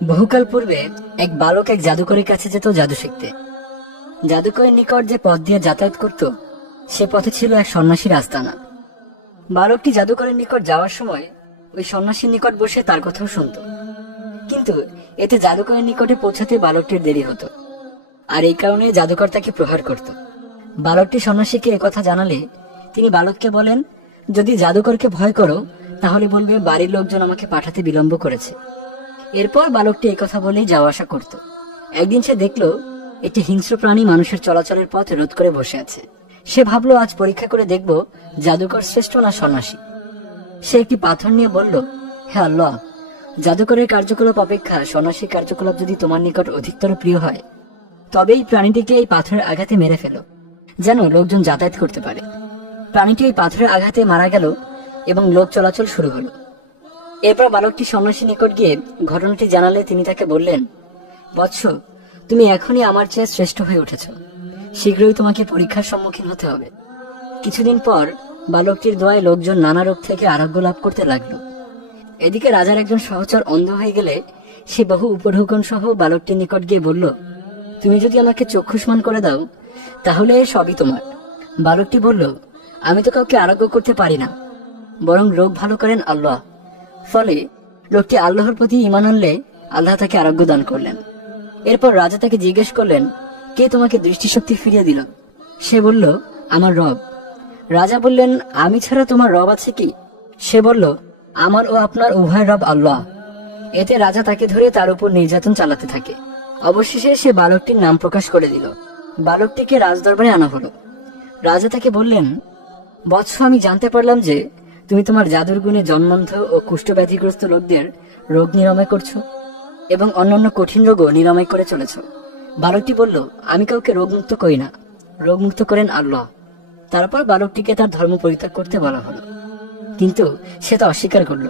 বহুকাল পূর্বে এক বালক এক জাদুকরের কাছে যেত জাদু শিখতে। জাদুকরের নিকট যে পথ দিয়ে যাতায়াত করত সে পথে ছিল এক সন্ন্যাসীর আস্তানা। বালকটি জাদুকরের নিকট যাওয়ার সময় ওই সন্ন্যাসীর নিকট বসে তার কথাও শুনত, কিন্তু এতে জাদুকরের নিকটে পৌঁছাতে বালকটির দেরি হতো, আর এই কারণে জাদুকর তাকে প্রহার করত। বালকটি সন্ন্যাসীকে একথা জানালে তিনি বালককে বলেন, যদি জাদুকরকে ভয় করো তাহলে বলবে বাড়ির লোকজন আমাকে পাঠাতে বিলম্ব করেছে। এরপর বালকটি এই কথা বলেই যাওয়া আসা করত। একদিন সে দেখল একটি হিংস্র প্রাণী মানুষের চলাচলের পথ রোধ করে বসে আছে। সে ভাবলো আজ পরীক্ষা করে দেখব জাদুকর শ্রেষ্ঠ না সন্ন্যাসী। সে একটি পাথর নিয়ে বলল, হে আল্লাহ, জাদুকরের কার্যকলাপ অপেক্ষা সন্ন্যাসীর কার্যকলাপ যদি তোমার নিকট অধিকতর প্রিয় হয় তবে এই প্রাণীটিকে এই পাথরের আঘাতে মেরে ফেলো, যেন লোকজন যাতায়াত করতে পারে। প্রাণীটি এই পাথরের আঘাতে মারা গেল এবং লোক চলাচল শুরু হলো। এরপর বালকটি সন্ন্যাসী নিকট গিয়ে ঘটনাটি জানালে তিনি তাকে বললেন, বৎস, তুমি এখনই আমার চেয়ে শ্রেষ্ঠ হয়ে উঠেছ, শীঘ্রই তোমাকে পরীক্ষার সম্মুখীন হতে হবে। কিছুদিন পর বালকটির দোয়ায় লোকজন নানা রোগ থেকে আরোগ্য লাভ করতে লাগলো। এদিকে রাজার একজন সহচর অন্ধ হয়ে গেলে সে বহু উপঢৌকন সহ বালকটির নিকট গিয়ে বলল, তুমি যদি আমাকে চক্ষুষ্মান করে দাও তাহলে সবই তোমার। বালকটি বলল, আমি তো কাউকে আরোগ্য করতে পারি না, বরং রোগ ভালো করেন আল্লাহ। ফলে লোকটি আল্লাহর প্রতি ঈমান আনলে আল্লাহ তাকে আরোগ্য দান করলেন। এরপর রাজা তাকে জিজ্ঞেস করলেন, কে তোমাকে দৃষ্টিশক্তি ফিরিয়ে দিল? সে বলল, আমার রব। রাজা বললেন, আমি ছাড়া তোমার রব আছে কি? সে বলল, আমার ও আপনার উভয় রব আল্লাহ। এতে রাজা তাকে ধরে তার উপর নির্যাতন চালাতে থাকে। অবশেষে সে বালকটির নাম প্রকাশ করে দিল। বালকটিকে রাজদরবারে আনা হলো। রাজা তাকে বললেন, বৎস, আমি জানতে পারলাম যে তুমি তোমার জাদুর গুণে জন্মান্ধ ও কুষ্ঠব্যাধিগ্রস্ত লোকদের রোগ নিরাময় করছো এবং অন্যান্য কঠিন রোগও নিরাময় করে চলেছ। বালকটি বলল, আমি কাউকে রোগমুক্ত করি না, রোগমুক্ত করেন আল্লাহ। তারপর বালকটিকে তার ধর্ম পরিত্যাগ করতে বলা হলো, কিন্তু সে তা অস্বীকার করল।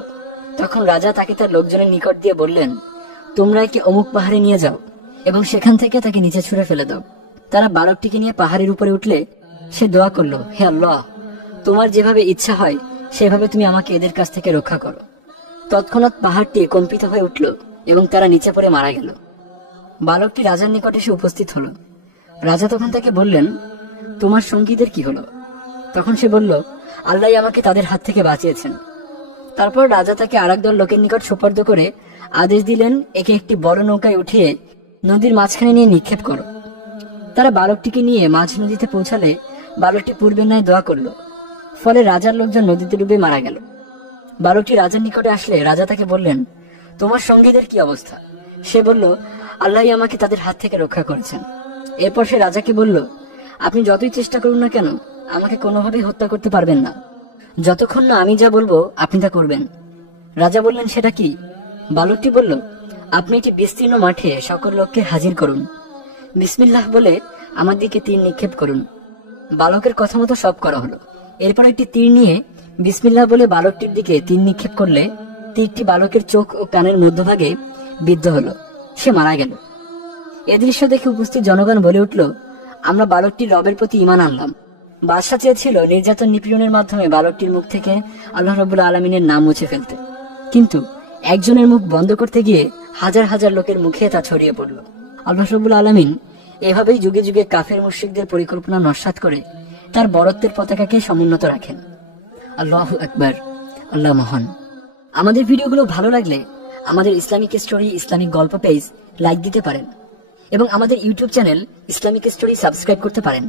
তখন রাজা তাকে তার লোকজনের নিকট দিয়ে বললেন, তোমরা একে অমুক পাহাড়ে নিয়ে যাও এবং সেখান থেকে তাকে নিচে ছুঁড়ে ফেলে দাও। তারা বালকটিকে নিয়ে পাহাড়ের উপরে উঠলে সে দোয়া করল, হে আল্লাহ, তোমার যেভাবে ইচ্ছা হয় সেভাবে তুমি আমাকে এদের কাছ থেকে রক্ষা করো। তৎক্ষণাৎ পাহাড়টি কম্পিত হয়ে উঠল এবং তারা নিচে পড়ে মারা গেল। বালকটি রাজার নিকট এসে উপস্থিত হলো। রাজা তখন তাকে বললেন, তোমার সঙ্গীদের কি হলো? তখন সে বলল, আল্লাহ আমাকে তাদের হাত থেকে বাঁচিয়েছেন। তারপর রাজা তাকে আরেক দল লোকের নিকট সোপর্দ করে আদেশ দিলেন, একে একটি বড় নৌকায় উঠিয়ে নদীর মাঝখানে নিয়ে নিক্ষেপ করো। তারা বালকটিকে নিয়ে মাঝ নদীতে পৌঁছালে বালকটি পূর্বের ন্যায় দোয়া করল। ফলে রাজার লোকজন নদীতে ডুবে মারা গেল। বালকটি রাজার নিকটে আসলে রাজা তাকে বললেন, তোমার সঙ্গীদের কি অবস্থা? সে বলল, আল্লাহ আমাকে তাদের হাত থেকে রক্ষা করেছেন। এরপর সে রাজাকে বলল, আপনি যতই চেষ্টা করুন না কেন আমাকে কোনোভাবেই হত্যা করতে পারবেন না, যতক্ষণ না আমি যা বলবো আপনি তা করবেন। রাজা বললেন, সেটা কি? বালকটি বলল, আপনি একটি বিস্তীর্ণ মাঠে সকল লোককে হাজির করুন, বিসমিল্লাহ বলে আমার দিকে তীর নিক্ষেপ করুন। বালকের কথা মতো সব করা হলো। এরপর একটি তীর নিয়ে বিসমিল্লাহ বলে বালকটির দিকে তীর নিক্ষেপ করলে তীরটি বালকের চোখ ও কানের মধ্যভাগে বিদ্ধ হলো। সে মারা গেল। এ দৃশ্য দেখে উপস্থিত জনগণ বলে উঠল, আমরা বালকটির রবের প্রতি ঈমান আনলাম। বাদশা চেয়েছিল নির্যাতন নিপীড়নের মাধ্যমে বালকটির মুখ থেকে আল্লাহ রাব্বুল আলামিনের নাম মুছে ফেলতে, কিন্তু একজনের মুখ বন্ধ করতে গিয়ে হাজার হাজার লোকের মুখে তা ছড়িয়ে পড়ল। আল্লাহ রাব্বুল আলামিন এভাবেই যুগে যুগে কাফের মুশরিকদের পরিকল্পনা নস্যাৎ করে তার বরত্বের পতাকাকে সমুন্নত রাখেন। আল্লাহু আকবার, আল্লাহ মহান। আমাদের ভিডিওগুলো ভালো লাগলে আমাদের ইসলামিক স্টোরি ইসলামিক গল্প পেজ লাইক দিতে পারেন এবং আমাদের YouTube channel Islamic story subscribe করতে পারেন।